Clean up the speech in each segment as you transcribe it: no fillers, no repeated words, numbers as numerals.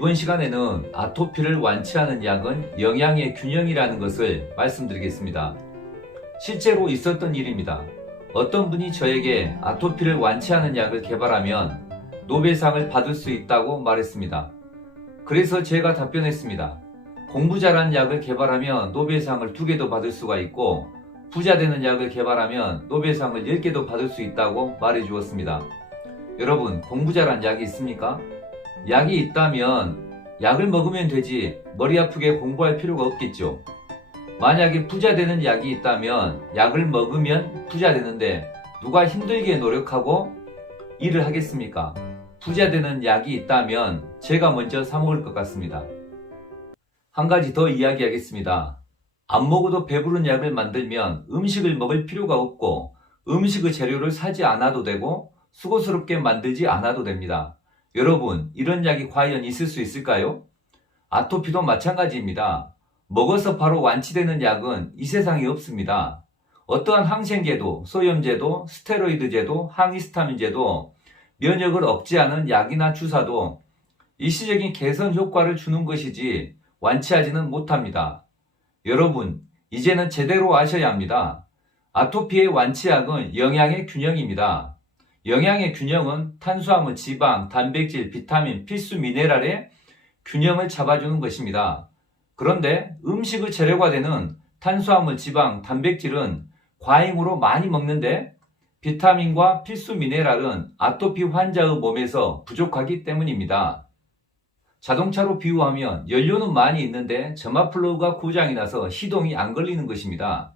이번 시간에는 아토피를 완치하는 약은 영양의 균형이라는 것을 말씀드리겠습니다. 실제로 있었던 일입니다. 어떤 분이 저에게 아토피를 완치하는 약을 개발하면 노벨상을 받을 수 있다고 말했습니다. 그래서 제가 답변했습니다. 공부 잘하는 약을 개발하면 노벨상을 2개도 받을 수가 있고 부자 되는 약을 개발하면 노벨상을 10개도 받을 수 있다고 말해 주었습니다. 여러분, 공부 잘한 약이 있습니까? 약이 있다면 약을 먹으면 되지 머리 아프게 공부할 필요가 없겠죠. 만약에 부자 되는 약이 있다면 약을 먹으면 부자 되는데 누가 힘들게 노력하고 일을 하겠습니까? 부자 되는 약이 있다면 제가 먼저 사 먹을 것 같습니다. 한 가지 더 이야기하겠습니다. 안 먹어도 배부른 약을 만들면 음식을 먹을 필요가 없고 음식의 재료를 사지 않아도 되고 수고스럽게 만들지 않아도 됩니다. 여러분, 이런 약이 과연 있을 수 있을까요? 아토피도 마찬가지입니다. 먹어서 바로 완치되는 약은 이 세상에 없습니다. 어떠한 항생제도, 소염제도, 스테로이드제도, 항히스타민제도, 면역을 억제하는 약이나 주사도 일시적인 개선 효과를 주는 것이지 완치하지는 못합니다. 여러분, 이제는 제대로 아셔야 합니다. 아토피의 완치약은 영양의 균형입니다. 영양의 균형은 탄수화물, 지방, 단백질, 비타민, 필수 미네랄의 균형을 잡아주는 것입니다. 그런데 음식의 재료가 되는 탄수화물, 지방, 단백질은 과잉으로 많이 먹는데 비타민과 필수 미네랄은 아토피 환자의 몸에서 부족하기 때문입니다. 자동차로 비유하면 연료는 많이 있는데 점화 플러그가 고장이 나서 시동이 안 걸리는 것입니다.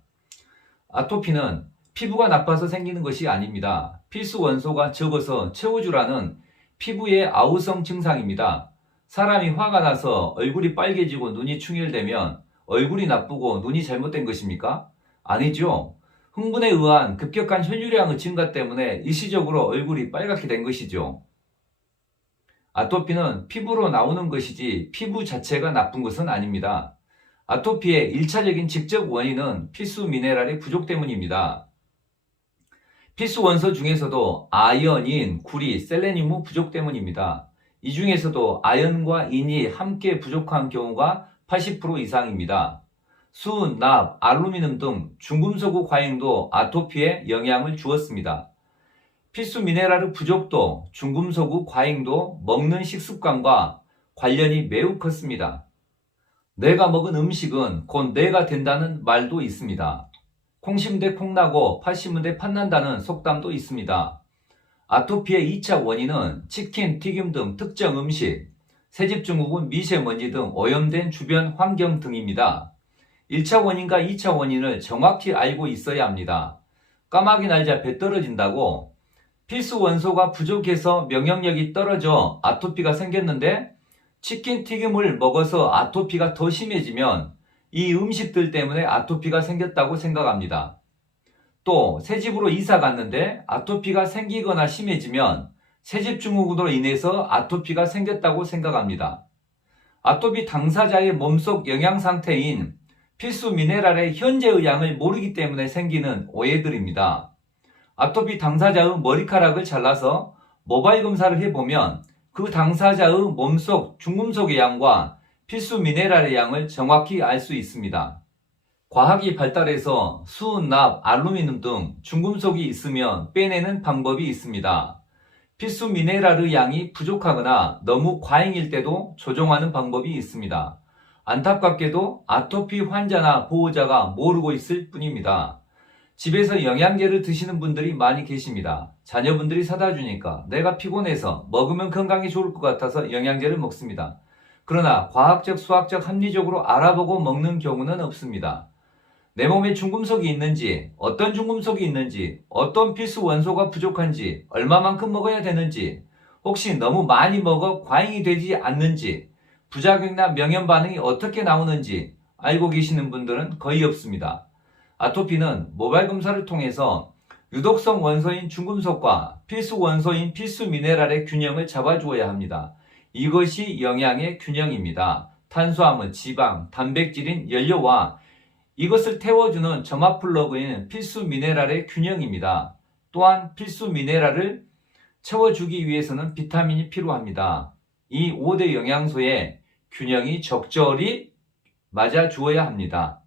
아토피는 피부가 나빠서 생기는 것이 아닙니다. 필수 원소가 적어서 채워주라는 피부의 아우성 증상입니다. 사람이 화가 나서 얼굴이 빨개지고 눈이 충혈되면 얼굴이 나쁘고 눈이 잘못된 것입니까? 아니죠. 흥분에 의한 급격한 혈류량의 증가 때문에 일시적으로 얼굴이 빨갛게 된 것이죠. 아토피는 피부로 나오는 것이지 피부 자체가 나쁜 것은 아닙니다. 아토피의 1차적인 직접 원인은 필수 미네랄의 부족 때문입니다. 필수 원소 중에서도 아연, 인, 구리, 셀레늄의 부족 때문입니다. 이 중에서도 아연과 인이 함께 부족한 경우가 80% 이상입니다. 수, 납, 알루미늄 등 중금속의 과잉도 아토피에 영향을 주었습니다. 필수 미네랄의 부족도, 중금속의 과잉도 먹는 식습관과 관련이 매우 컸습니다. 내가 먹은 음식은 곧 내가 된다는 말도 있습니다. 콩 심은 데 콩나고 팥 심은 데 팥난다는 속담도 있습니다. 아토피의 2차 원인은 치킨, 튀김 등 특정 음식, 새집 증후군, 미세먼지 등 오염된 주변 환경 등입니다. 1차 원인과 2차 원인을 정확히 알고 있어야 합니다. 까마귀 날자 배 떨어진다고 필수 원소가 부족해서 면역력이 떨어져 아토피가 생겼는데 치킨, 튀김을 먹어서 아토피가 더 심해지면 이 음식들 때문에 아토피가 생겼다고 생각합니다. 또 새집으로 이사 갔는데 아토피가 생기거나 심해지면 새집 증후군으로 인해서 아토피가 생겼다고 생각합니다. 아토피 당사자의 몸속 영양 상태인 필수 미네랄의 현재의 양을 모르기 때문에 생기는 오해들입니다. 아토피 당사자의 머리카락을 잘라서 모발 검사를 해보면 그 당사자의 몸속 중금속의 양과 필수 미네랄의 양을 정확히 알 수 있습니다. 과학이 발달해서 수, 납, 알루미늄 등 중금속이 있으면 빼내는 방법이 있습니다. 필수 미네랄의 양이 부족하거나 너무 과잉일 때도 조정하는 방법이 있습니다. 안타깝게도 아토피 환자나 보호자가 모르고 있을 뿐입니다. 집에서 영양제를 드시는 분들이 많이 계십니다. 자녀분들이 사다 주니까 내가 피곤해서 먹으면 건강에 좋을 것 같아서 영양제를 먹습니다. 그러나 과학적, 수학적, 합리적으로 알아보고 먹는 경우는 없습니다. 내 몸에 중금속이 있는지, 어떤 중금속이 있는지, 어떤 필수 원소가 부족한지, 얼마만큼 먹어야 되는지, 혹시 너무 많이 먹어 과잉이 되지 않는지, 부작용이나 명현 반응이 어떻게 나오는지 알고 계시는 분들은 거의 없습니다. 아토피는 모발 검사를 통해서 유독성 원소인 중금속과 필수 원소인 필수 미네랄의 균형을 잡아주어야 합니다. 이것이 영양의 균형입니다. 탄수화물, 지방, 단백질인 연료와 이것을 태워주는 점화 플러그인 필수 미네랄의 균형입니다. 또한 필수 미네랄을 채워주기 위해서는 비타민이 필요합니다. 이 5대 영양소의 균형이 적절히 맞아 주어야 합니다.